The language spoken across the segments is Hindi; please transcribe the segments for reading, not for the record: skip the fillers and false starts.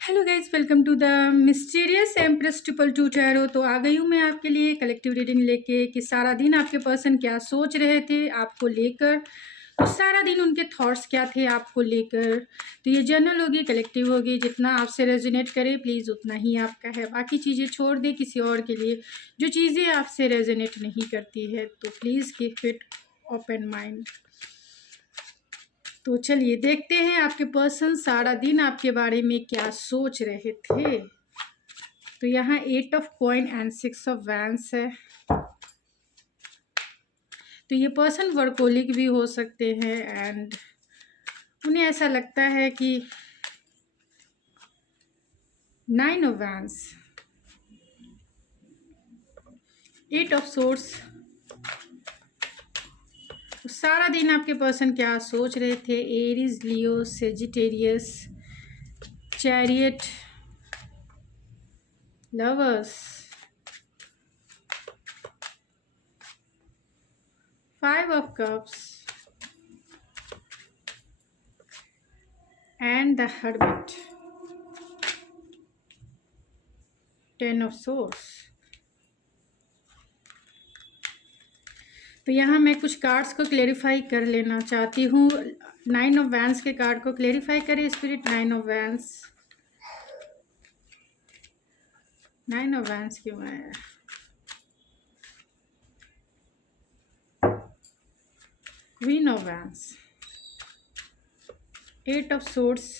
Hello guys, welcome to the mysterious empress triple two tarot. तो आ गई हूँ मैं आपके लिए कलेक्टिव रीडिंग लेके कि सारा दिन आपके पर्सन क्या सोच रहे थे आपको लेकर, तो सारा दिन उनके थॉट्स क्या थे आपको लेकर। तो ये जनरल होगी, कलेक्टिव होगी, जितना आपसे रेजोनेट करे प्लीज़ उतना ही आपका है, बाकी चीज़ें छोड़ दे किसी और के लिए। जो चीज़ें आपसे रेजोनेट नहीं करती है तो please keep it open mind. तो चलिए देखते हैं आपके पर्सन सारा दिन आपके बारे में क्या सोच रहे थे। तो यहाँ 8 of coin and 6 of vents है। तो ये पर्सन वर्कोलिक भी हो सकते हैं एंड उन्हें ऐसा लगता है कि 9 ऑफ वैंस, 8 ऑफ सोर्स। सारा दिन आपके पर्सन क्या सोच रहे थे। Aries, Leo, Sagittarius, chariot, lovers, 5 of cups and the hermit, 10 of swords। तो यहाँ मैं कुछ कार्ड्स को क्लेरिफाई कर लेना चाहती हूँ। 9 ऑफ वैंस के कार्ड को क्लेरिफाई करें spirit. 9 of vents, 9 of vents क्यों आया। Queen of vents, 8 of swords,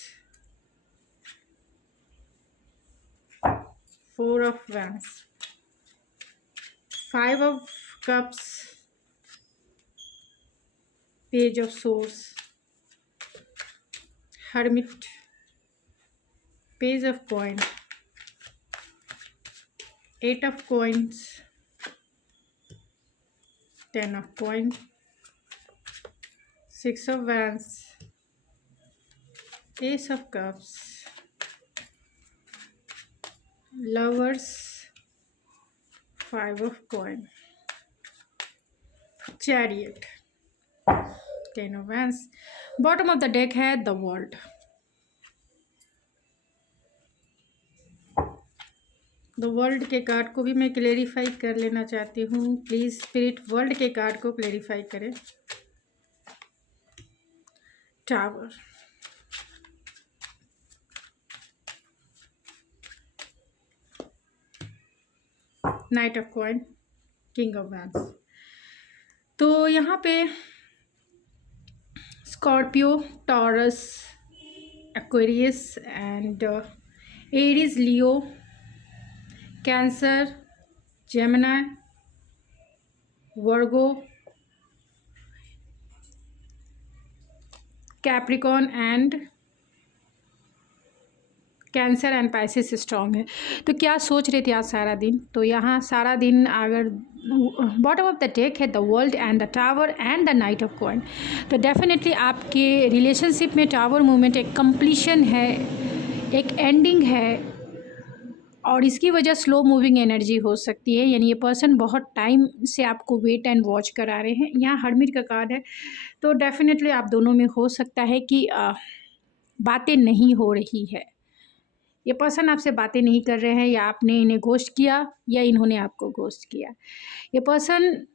4 of vents, 5 of cups, page of source, hermit, page of coin, 8 of coins, 10 of coin, 6 of wands, ace of cups, lovers, 5 of coin, chariot, 10 of wands। Bottom of the deck है द वर्ल्ड। द वर्ल्ड के कार्ड को भी मैं क्लेरिफाई कर लेना चाहती हूँ। प्लीज स्पिरिट वर्ल्ड के कार्ड को क्लेरिफाई करें। Tower, night of coin, king of wands. तो यहाँ पे Scorpio, taurus, Aquarius and Aries, Leo, cancer, Gemini, Virgo, Capricorn and cancer and Pisces strong है। तो क्या सोच रहे थे आज सारा दिन। तो यहाँ सारा दिन अगर बॉटम ऑफ द डेक है the world and the tower and the night of coin. तो डेफिनेटली आपके रिलेशनशिप में टावर मूवमेंट एक कंप्लीशन है, एक एंडिंग है, और इसकी वजह स्लो मूविंग एनर्जी हो सकती है। यानी ये पर्सन बहुत टाइम से आपको वेट एंड वॉच करा रहे हैं। यहाँ हर्मिट का कार्ड है। तो डेफिनेटली आप दोनों में हो सकता है कि बातें नहीं हो रही है। ये पर्सन आपसे बातें नहीं कर रहे हैं, या आपने इन्हें घोस्ट किया या इन्होंने आपको घोस्ट किया। ये पर्सन,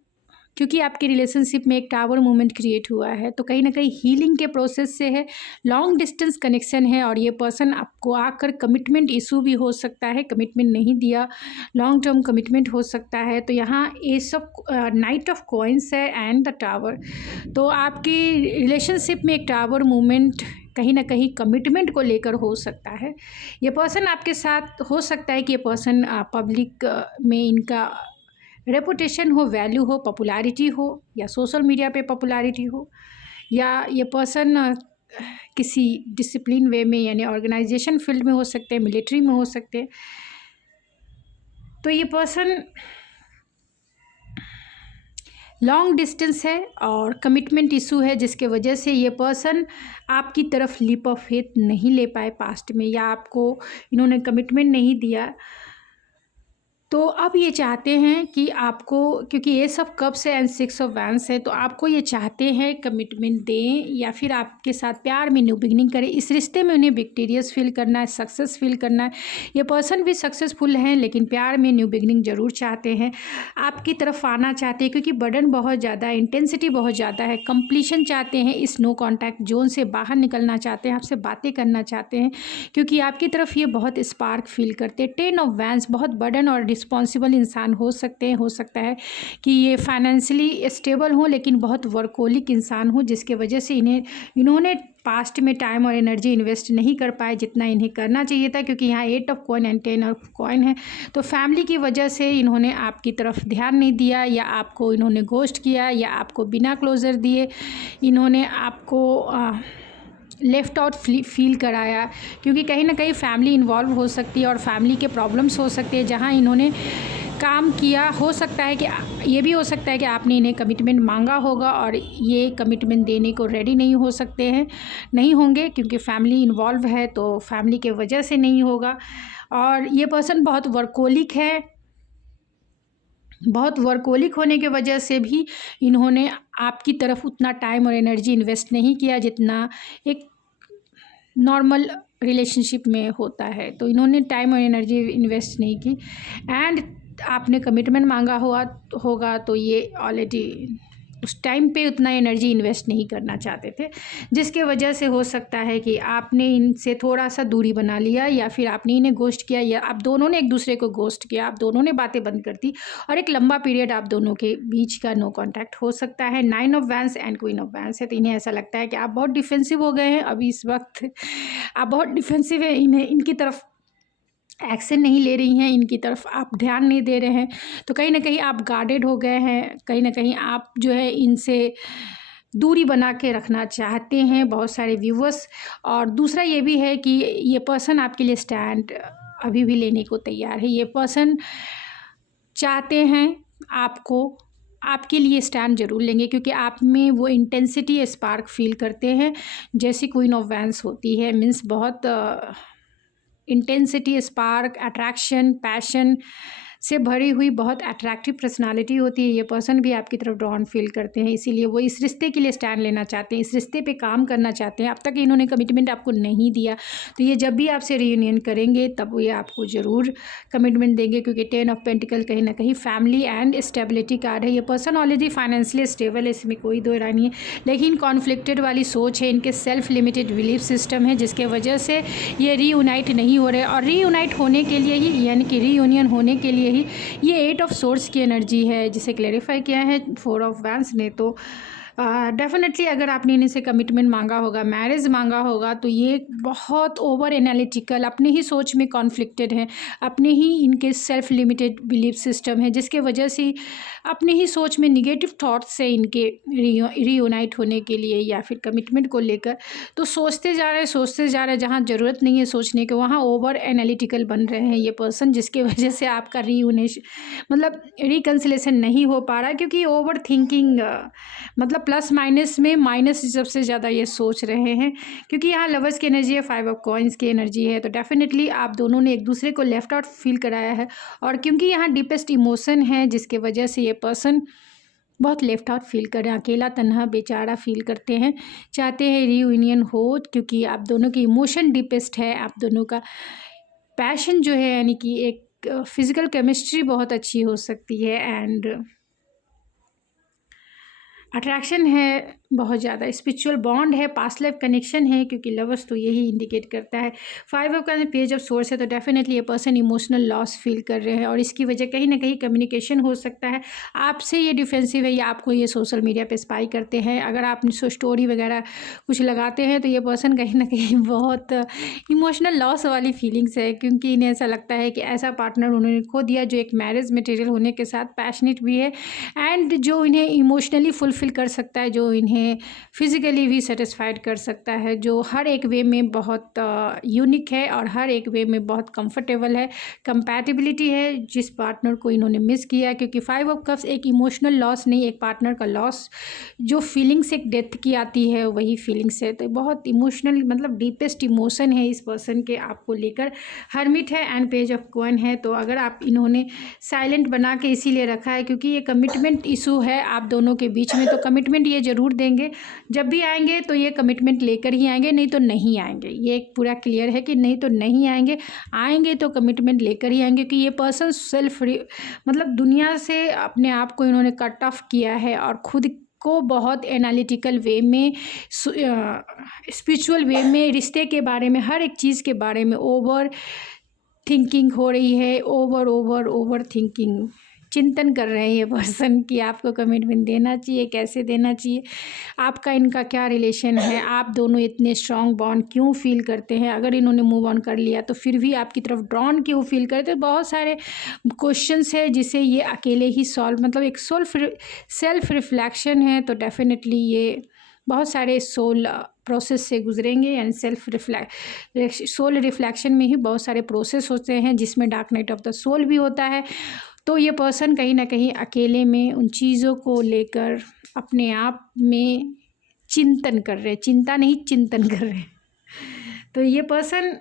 क्योंकि आपके रिलेशनशिप में एक टावर मूवमेंट क्रिएट हुआ है, तो कहीं ना कहीं हीलिंग के प्रोसेस से है, लॉन्ग डिस्टेंस कनेक्शन है, और ये पर्सन आपको आकर कमिटमेंट इशू भी हो सकता है, कमिटमेंट नहीं दिया, लॉन्ग टर्म कमिटमेंट हो सकता है। तो यहाँ S of night of coins है एंड द टावर। तो आपकी रिलेशनशिप में एक टावर मूवमेंट कहीं ना कहीं कमिटमेंट को लेकर हो सकता है। ये पर्सन आपके साथ हो सकता है कि ये पर्सन पब्लिक में इनका रेपुटेशन हो, वैल्यू हो, पॉपुलैरिटी हो, या सोशल मीडिया पे पॉपुलैरिटी हो, या ये पर्सन किसी डिसिप्लिन वे में यानी ऑर्गेनाइजेशन फील्ड में हो सकते हैं, मिलिट्री में हो सकते हैं। तो ये पर्सन लॉन्ग डिस्टेंस है और कमिटमेंट इशू है, जिसके वजह से ये पर्सन आपकी तरफ लीप ऑफ फेथ नहीं ले पाए पास्ट में, या आपको इन्होंने कमिटमेंट नहीं दिया। तो अब ये चाहते हैं कि आपको, क्योंकि ये सब कप्स है एंड 6 ऑफ वैंड्स है, तो आपको ये चाहते हैं कमिटमेंट दें या फिर आपके साथ प्यार में न्यू बिगनिंग करें। इस रिश्ते में उन्हें विक्टोरियस फील करना है, सक्सेस फील करना है। ये पर्सन भी सक्सेसफुल हैं लेकिन प्यार में न्यू बिगनिंग ज़रूर चाहते हैं, आपकी तरफ आना चाहते हैं, क्योंकि बर्डन बहुत ज़्यादा है, इंटेंसिटी बहुत ज़्यादा है, कंप्लीशन चाहते हैं, इस नो कॉन्टैक्ट जोन से बाहर निकलना चाहते हैं, आपसे बातें करना चाहते हैं, क्योंकि आपकी तरफ ये बहुत स्पार्क फील करते हैं। 10 ऑफ वैंड्स, बहुत बर्डन और रिस्पॉन्सिबल इंसान हो सकते हैं। हो सकता है कि ये फाइनेंशियली स्टेबल हो लेकिन बहुत वर्कोलिक इंसान हो, जिसके वजह से इन्होंने पास्ट में टाइम और एनर्जी इन्वेस्ट नहीं कर पाए जितना इन्हें करना चाहिए था, क्योंकि यहाँ 8 of coin and 10 of coin है। तो फैमिली की वजह से इन्होंने आपकी तरफ ध्यान नहीं दिया, या आपको इन्होंने घोस्ट किया, या आपको बिना क्लोजर दिए इन्होंने आपको लेफ़्ट आउट फील कराया, क्योंकि कहीं ना कहीं फैमिली इन्वॉल्व हो सकती है और फैमिली के प्रॉब्लम्स हो सकते हैं जहाँ इन्होंने काम किया। हो सकता है कि ये भी हो सकता है कि आपने इन्हें कमिटमेंट मांगा होगा और ये कमिटमेंट देने को रेडी नहीं हो सकते हैं, नहीं होंगे, क्योंकि फैमिली इन्वॉल्व है तो फैमिली के वजह से नहीं होगा। और ये पर्सन बहुत वर्कोलिक है, बहुत वर्कोलिक होने की वजह से भी इन्होंने आपकी तरफ उतना टाइम और एनर्जी इन्वेस्ट नहीं किया जितना एक नॉर्मल रिलेशनशिप में होता है। तो इन्होंने टाइम और एनर्जी इन्वेस्ट नहीं की, एंड आपने कमिटमेंट मांगा होगा तो ये ऑलरेडी उस टाइम पे उतना एनर्जी इन्वेस्ट नहीं करना चाहते थे, जिसके वजह से हो सकता है कि आपने इनसे थोड़ा सा दूरी बना लिया, या फिर आपने इन्हें घोस्ट किया, या आप दोनों ने एक दूसरे को घोस्ट किया, आप दोनों ने बातें बंद कर दी और एक लंबा पीरियड आप दोनों के बीच का नो कॉन्टैक्ट हो सकता है। 9 of wands and queen of wands है, तो इन्हें ऐसा लगता है कि आप बहुत डिफेंसिव हो गए हैं अभी इस वक्त, आप बहुत डिफेंसिव है, इनकी तरफ एक्शन नहीं ले रही हैं, इनकी तरफ आप ध्यान नहीं दे रहे हैं, तो कहीं ना कहीं आप गार्डेड हो गए हैं, कहीं ना कहीं आप जो है इनसे दूरी बना के रखना चाहते हैं, बहुत सारे व्यूवर्स। और दूसरा ये भी है कि ये पर्सन आपके लिए स्टैंड अभी भी लेने को तैयार है। ये पर्सन चाहते हैं आपके लिए स्टैंड जरूर लेंगे, क्योंकि आप में वो इंटेंसिटी स्पार्क फील करते हैं जैसी क्वीन ऑफ वैंड्स होती है। मीन्स बहुत इंटेंसिटी, स्पार्क, अट्रैक्शन, पैशन से भरी हुई बहुत अट्रैक्टिव पर्सनालिटी होती है। ये पर्सन भी आपकी तरफ ड्रॉन फील करते हैं, इसीलिए वो इस रिश्ते के लिए स्टैंड लेना चाहते हैं, इस रिश्ते पे काम करना चाहते हैं। अब तक इन्होंने कमिटमेंट आपको नहीं दिया, तो ये जब भी आपसे रीयूनियन करेंगे तब ये आपको ज़रूर कमिटमेंट देंगे, क्योंकि 10 ऑफ पेंटिकल कहीं ना कहीं फैमिली एंड स्टेबिलिटी कार्ड है। ये पर्सन ऑलरेडी फाइनेंशियली स्टेबल है, इसमें कोई दो राय नहीं है, लेकिन कॉन्फ्लिक्टेड वाली सोच है, इनके सेल्फ लिमिटेड बिलीफ सिस्टम है, जिसके वजह से ये रीयूनाइट नहीं हो रहे। और रीयूनाइट होने के लिए ही, यानी कि रीयूनियन होने के लिए ही ये 8 ऑफ सोर्स की एनर्जी है, जिसे क्लेरिफाई किया है 4 ऑफ वैंड्स ने। तो डेफिनेटली अगर आपने इन्हें से कमिटमेंट मांगा होगा, मैरिज मांगा होगा, तो ये बहुत ओवर एनालिटिकल, अपने ही सोच में कॉन्फ्लिक्टेड हैं, अपने ही इनके सेल्फ लिमिटेड बिलीफ सिस्टम है, जिसके वजह से अपने ही सोच में निगेटिव थॉट्स से इनके रीयूनाइट होने के लिए या फिर कमिटमेंट को लेकर तो सोचते जा रहे हैं, जहाँ ज़रूरत नहीं है सोचने के वहाँ ओवर एनालिटिकल बन रहे हैं ये पर्सन, जिसके वजह से आपका मतलब रिकन्सिलेशन नहीं हो पा रहा है, क्योंकि ओवर थिंकिंग मतलब प्लस माइनस में माइनस सबसे ज़्यादा ये सोच रहे हैं, क्योंकि यहाँ लवर्स की एनर्जी है, 5 ऑफ कॉइन्स की एनर्जी है। तो डेफिनेटली आप दोनों ने एक दूसरे को लेफ्ट आउट फील कराया है, और क्योंकि यहाँ डीपेस्ट इमोशन है, जिसके वजह से ये पर्सन बहुत लेफ्ट आउट फील कर रहे हैं, अकेला तन्हा बेचारा फील करते हैं, चाहते हैं रीयूनियन हो, क्योंकि आप दोनों की इमोशन डीपेस्ट है, आप दोनों का पैशन जो है, यानी कि एक फिज़िकल केमिस्ट्री बहुत अच्छी हो सकती है, एंड अट्रैक्शन है, बहुत ज़्यादा स्पिरिचुअल बॉन्ड है, पास्ट लाइफ कनेक्शन है, क्योंकि लवर्स तो यही इंडिकेट करता है। 5 ऑफ का पेज ऑफ सोर्स है, तो डेफिनेटली ये पर्सन इमोशनल लॉस फील कर रहे हैं, और इसकी वजह कहीं ना कहीं कम्युनिकेशन हो सकता है, आपसे ये डिफेंसिव है, या आपको ये सोशल मीडिया पे स्पाई करते हैं। अगर आप स्टोरी वगैरह कुछ लगाते हैं तो ये पर्सन कहीं ना कहीं बहुत इमोशनल लॉस वाली फीलिंग्स है, क्योंकि इन्हें ऐसा लगता है कि ऐसा पार्टनर उन्होंने खो दिया जो एक मैरिज मटेरियल होने के साथ पैशनेट भी है, एंड जो इन्हें इमोशनली फुलफिल फुलफ़िल कर सकता है, जो इन्हें फिज़िकली भी सेटिस्फाइड कर सकता है, जो हर एक वे में बहुत यूनिक है और हर एक वे में बहुत कंफर्टेबल है। कंपैटिबिलिटी है जिस पार्टनर को इन्होंने मिस किया, क्योंकि 5 ऑफ कप्स एक इमोशनल लॉस नहीं, एक पार्टनर का लॉस, जो फीलिंग्स एक डेथ की आती है वही फीलिंग्स है। तो बहुत इमोशनल, मतलब डीपेस्ट इमोशन है इस पर्सन के आपको लेकर। हर्मिट है एंड पेज ऑफ कॉइन है। तो अगर आप इन्होंने साइलेंट बना के इसीलिए रखा है क्योंकि ये कमिटमेंट इशू है आप दोनों के बीच में। तो कमिटमेंट ये ज़रूर देंगे, जब भी आएंगे तो ये कमिटमेंट लेकर ही आएंगे, नहीं तो नहीं आएंगे। ये एक पूरा क्लियर है कि नहीं तो नहीं आएंगे, आएंगे तो कमिटमेंट लेकर ही आएंगे, क्योंकि ये पर्सन मतलब दुनिया से अपने आप को इन्होंने कट ऑफ किया है और खुद को बहुत एनालिटिकल वे में, स्पिरिचुअल वे में, रिश्ते के बारे में, हर एक चीज़ के बारे में ओवर थिंकिंग हो रही है। ओवर थिंकिंग, चिंतन कर रहे हैं ये पर्सन कि आपको कमिटमेंट देना चाहिए, कैसे देना चाहिए, आपका इनका क्या रिलेशन है, आप दोनों इतने स्ट्रॉन्ग बॉन्ड क्यों फील करते हैं, अगर इन्होंने मूव ऑन कर लिया तो फिर भी आपकी तरफ ड्रॉन क्यों फील करते हैं। बहुत सारे क्वेश्चंस है जिसे ये अकेले ही सॉल्व, मतलब एक सेल्फ रिफ्लेक्शन है। तो डेफिनेटली ये बहुत सारे सोल प्रोसेस से गुजरेंगे, यानी सोल रिफ्लेक्शन में ही बहुत सारे प्रोसेस होते हैं जिसमें dark night of the soul भी होता है। तो ये पर्सन कहीं ना कहीं अकेले में उन चीज़ों को लेकर अपने आप में चिंतन कर रहे हैं, चिंता नहीं चिंतन कर रहे हैं। तो ये पर्सन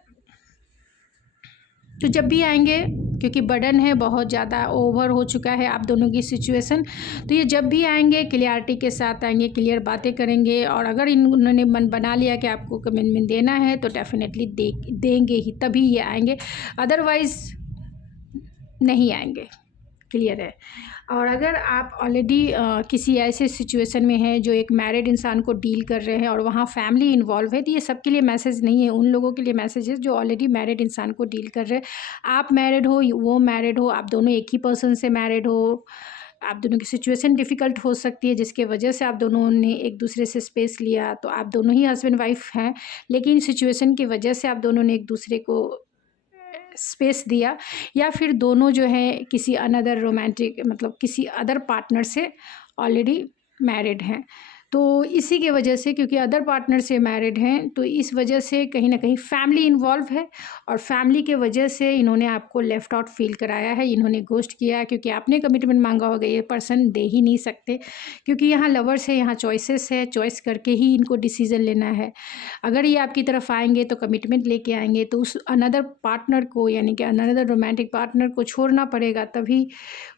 तो जब भी आएंगे, क्योंकि बर्डन है बहुत ज़्यादा, ओवर हो चुका है आप दोनों की सिचुएशन, तो ये जब भी आएंगे क्लियरिटी के साथ आएंगे, क्लियर बातें करेंगे। और अगर इन्होंने मन बना लिया कि आपको कमिटमेंट देना है तो डेफिनेटली देंगे ही, तभी ये आएंगे, अदरवाइज़ नहीं आएंगे। क्लियर है। और अगर आप ऑलरेडी किसी ऐसे सिचुएशन में हैं जो एक मैरिड इंसान को डील कर रहे हैं और वहाँ फैमिली इन्वॉल्व है, तो ये सबके लिए मैसेज नहीं है, उन लोगों के लिए मैसेज है जो ऑलरेडी मैरिड इंसान को डील कर रहे हैं। आप मैरिड हो, वो मैरिड हो, आप दोनों एक ही पर्सन से मैरिड हो, आप दोनों की सिचुएशन डिफ़िकल्ट हो सकती है जिसके वजह से आप दोनों ने एक दूसरे से स्पेस लिया। तो आप दोनों ही हस्बैंड वाइफ हैं, लेकिन सिचुएशन की वजह से आप दोनों ने एक दूसरे को स्पेस दिया, या फिर दोनों जो है किसी अनदर रोमांटिक, मतलब किसी अदर पार्टनर से ऑलरेडी मैरिड हैं। तो इसी के वजह से, क्योंकि अदर पार्टनर से मैरिड हैं, तो इस वजह से कहीं ना कहीं फैमिली इन्वॉल्व है और फैमिली के वजह से इन्होंने आपको लेफ़्ट आउट फील कराया है, इन्होंने घोस्ट किया है। क्योंकि आपने कमिटमेंट मांगा होगा, ये पर्सन दे ही नहीं सकते, क्योंकि यहाँ लवर्स है, यहाँ चॉइसेस है, चॉइस करके ही इनको डिसीज़न लेना है। अगर ये आपकी तरफ आएंगे तो कमिटमेंट लेके आएंगे, तो उस अनदर पार्टनर को, यानी कि अनदर रोमांटिक पार्टनर को छोड़ना पड़ेगा, तभी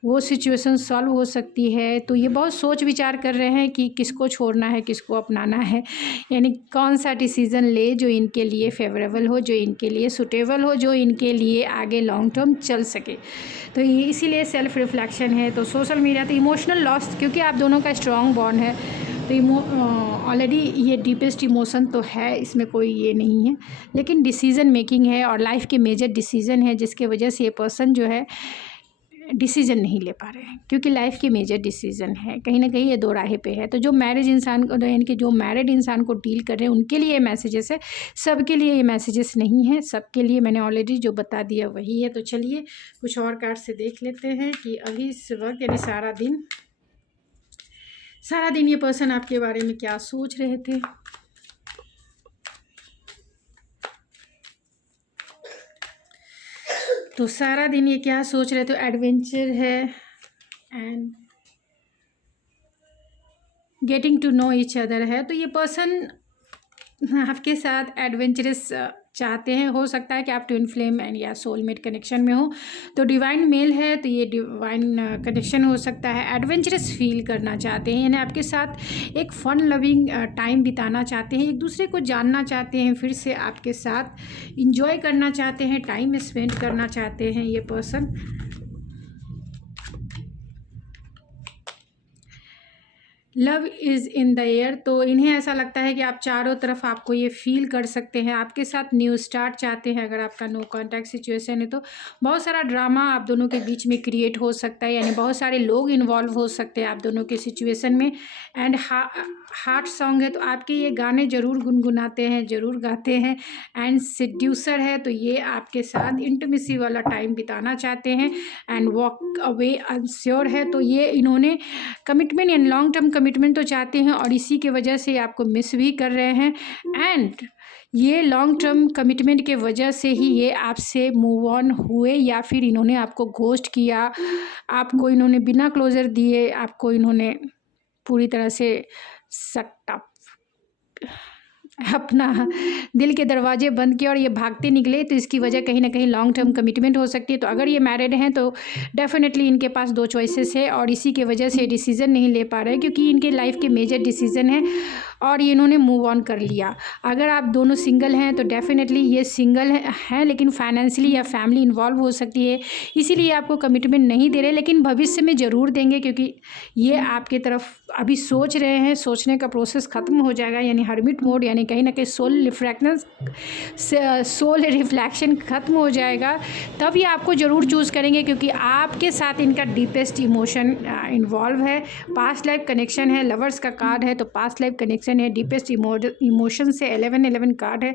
वो सिचुएशन सॉल्व हो सकती है। तो ये बहुत सोच विचार कर रहे हैं कि किसको छोड़ना है, किसको अपनाना है, यानी कौन सा डिसीज़न ले जो इनके लिए फेवरेबल हो, जो इनके लिए सूटेबल हो, जो इनके लिए आगे लॉन्ग टर्म चल सके। तो ये इसीलिए सेल्फ रिफ्लेक्शन है। तो सोशल मीडिया, तो इमोशनल लॉस, क्योंकि आप दोनों का स्ट्रॉन्ग बॉन्ड है, तो ऑलरेडी ये डीपेस्ट इमोशन तो है, इसमें कोई ये नहीं है, लेकिन डिसीज़न मेकिंग है और लाइफ के मेजर डिसीज़न है जिसके वजह से ये पर्सन जो है डिसीज़न नहीं ले पा रहे हैं, क्योंकि लाइफ की मेजर डिसीज़न है, कहीं ना कहीं ये दो राहे पे है। तो जो मैरिज इंसान को, यानी कि जो मैरिड इंसान को डील कर रहे हैं, उनके लिए ये मैसेजेस है, सबके लिए ये मैसेजेस नहीं है। सबके लिए मैंने ऑलरेडी जो बता दिया वही है। तो चलिए कुछ और कार्ड से देख लेते हैं कि अभी इस वक्त, यानी सारा दिन ये पर्सन आपके बारे में क्या सोच रहे थे। तो सारा दिन ये क्या सोच रहे थे, एडवेंचर है and getting to know each other है। तो ये पर्सन आपके साथ एडवेंचरस चाहते हैं। हो सकता है कि आप ट्विन फ्लेम एंड या सोलमेट कनेक्शन में हो। तो डिवाइन मेल है, तो ये डिवाइन कनेक्शन हो सकता है। एडवेंचरस फील करना चाहते हैं, यानी आपके साथ एक फन लविंग टाइम बिताना चाहते हैं, एक दूसरे को जानना चाहते हैं, फिर से आपके साथ इंजॉय करना चाहते हैं, टाइम स्पेंड करना चाहते हैं ये person. Love is in the air, तो इन्हें ऐसा लगता है कि आप चारों तरफ, आपको ये फील कर सकते हैं, आपके साथ न्यू स्टार्ट चाहते हैं। अगर आपका नो कांटेक्ट सिचुएशन है तो बहुत सारा ड्रामा आप दोनों के बीच में क्रिएट हो सकता है, यानी बहुत सारे लोग इन्वॉल्व हो सकते हैं आप दोनों के सिचुएशन में। एंड हार्ट सॉन्ग है, तो आपके ये गाने ज़रूर गुनगुनाते हैं, ज़रूर गाते हैं। एंड सेड्यूसर है, तो ये आपके साथ इंटीमेसी वाला टाइम बिताना चाहते हैं। एंड वॉक अवे अनश्योर है, तो ये इन्होंने commitment and long term commitment तो चाहते हैं और इसी के वजह से आपको मिस भी कर रहे हैं। एंड ये लॉन्ग टर्म कमिटमेंट के वजह से ही ये आपसे मूव ऑन हुए, या फिर इन्होंने आपको घोस्ट किया, आपको इन्होंने बिना क्लोजर दिए आपको इन्होंने पूरी तरह से सट्टा अपना दिल के दरवाजे बंद किए और ये भागते निकले। तो इसकी वजह कहीं ना कहीं लॉन्ग टर्म कमिटमेंट हो सकती है। तो अगर ये मैरिड हैं तो डेफिनेटली इनके पास 2 चॉइसेस है और इसी के वजह से डिसीज़न नहीं ले पा रहे, क्योंकि इनके लाइफ के मेजर डिसीज़न है और ये इन्होंने मूव ऑन कर लिया। अगर आप दोनों सिंगल हैं तो डेफिनेटली ये सिंगल हैं, लेकिन फाइनेंशियली या फैमिली इन्वॉल्व हो सकती है, इसीलिए आपको कमिटमेंट नहीं दे रहे, लेकिन भविष्य में ज़रूर देंगे, क्योंकि ये आपके तरफ अभी सोच रहे हैं। सोचने का प्रोसेस ख़त्म हो जाएगा, यानी हर्मिट मोड, यानी कहीं ना कहीं सोल रिफ्लेक्शन ख़त्म हो जाएगा, तब ये आपको ज़रूर चूज़ करेंगे, क्योंकि आपके साथ इनका डीपेस्ट इमोशन इन्वॉल्व है। पास्ट लाइफ कनेक्शन है, लवर्स का कार्ड है तो पास्ट लाइफ कनेक्शन है, डीपेस्ट इमोशन से 1111 कार्ड है।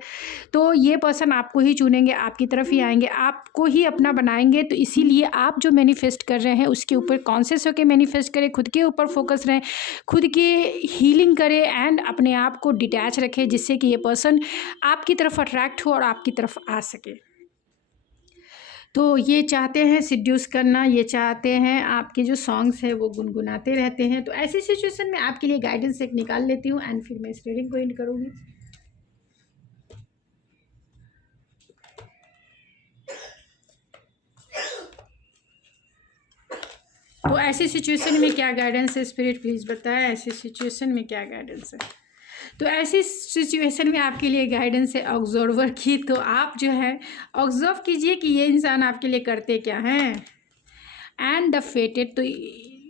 तो ये पर्सन आपको ही चुनेंगे, आपकी तरफ ही आएंगे, आपको ही अपना बनाएंगे। तो इसीलिए आप जो मैनिफेस्ट कर रहे हैं उसके ऊपर कॉन्शियस होकर मैनिफेस्ट करें, खुद के ऊपर फोकस रहें, खुद की हीलिंग करें एंड अपने आप को डिटैच रखें, जिससे कि ये पर्सन आपकी तरफ अट्रैक्ट हो और आपकी तरफ आ सके। तो ये चाहते हैं सिड्यूस करना, ये चाहते हैं आपके जो सॉन्ग्स हैं वो गुनगुनाते रहते हैं। तो ऐसी सिचुएशन में आपके लिए गाइडेंस एक निकाल लेती हूँ एंड फिर मैं इस रीडिंग को एंड करूँगी। तो ऐसी सिचुएशन में क्या गाइडेंस है स्पिरिट, प्लीज़ बताएं ऐसी सिचुएशन में क्या गाइडेंस है। तो ऐसी सिचुएशन में आपके लिए गाइडेंस है ऑब्जर्वर की। तो आप जो है ऑब्जर्व कीजिए कि ये इंसान आपके लिए करते क्या हैं। एंड द फेटेड, तो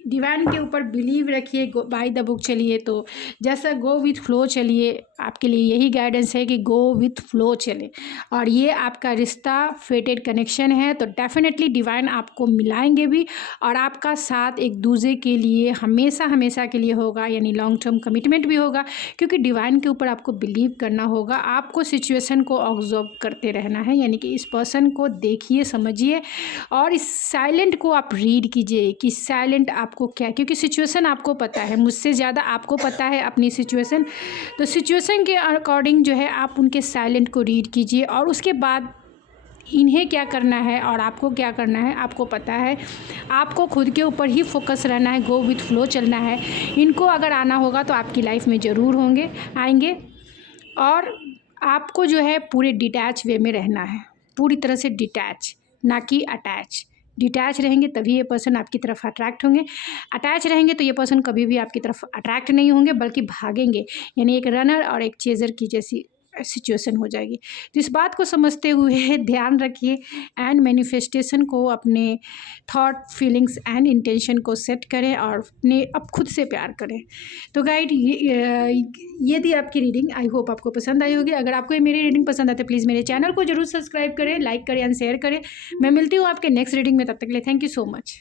डिवाइन के ऊपर बिलीव रखिए, बाय द बुक चलिए। तो जैसा गो विथ फ्लो चलिए, आपके लिए यही गाइडेंस है कि गो विथ फ्लो चले। और ये आपका रिश्ता फेटेड कनेक्शन है, तो डेफिनेटली डिवाइन आपको मिलाएंगे भी और आपका साथ एक दूसरे के लिए हमेशा हमेशा के लिए होगा, यानी लॉन्ग टर्म कमिटमेंट भी होगा, क्योंकि डिवाइन के ऊपर आपको बिलीव करना होगा। आपको सिचुएशन को ऑब्जर्व करते रहना है, यानी कि इस पर्सन को देखिए, समझिए और इस साइलेंट को आप रीड कीजिए कि साइलेंट आपको क्या, क्योंकि सिचुएशन आपको पता है, मुझसे ज़्यादा आपको पता है अपनी सिचुएशन। तो सिचुएशन के अकॉर्डिंग जो है आप उनके साइलेंट को रीड कीजिए और उसके बाद इन्हें क्या करना है और आपको क्या करना है आपको पता है। आपको खुद के ऊपर ही फोकस रहना है, गो विथ फ्लो चलना है। इनको अगर आना होगा तो आपकी लाइफ में ज़रूर आएंगे और आपको जो है पूरे डिटैच वे में रहना है, पूरी तरह से डिटैच, ना कि अटैच। डिटैच रहेंगे तभी ये पर्सन आपकी तरफ अट्रैक्ट होंगे, अटैच रहेंगे तो ये पर्सन कभी भी आपकी तरफ अट्रैक्ट नहीं होंगे बल्कि भागेंगे, यानी एक रनर और एक चेजर की जैसी सिचुएशन हो जाएगी। तो इस बात को समझते हुए ध्यान रखिए एंड मैनिफेस्टेशन को, अपने थॉट, फीलिंग्स एंड इंटेंशन को सेट करें और अपने अब खुद से प्यार करें। तो गाइड ये थी आपकी रीडिंग, आई होप आपको पसंद आई होगी। अगर आपको मेरी रीडिंग पसंद आती है प्लीज़ मेरे चैनल को जरूर सब्सक्राइब करें, लाइक करें एंड शेयर करें। मैं मिलती हूँ आपके नेक्स्ट रीडिंग में, तब तक के लिए थैंक यू सो मच।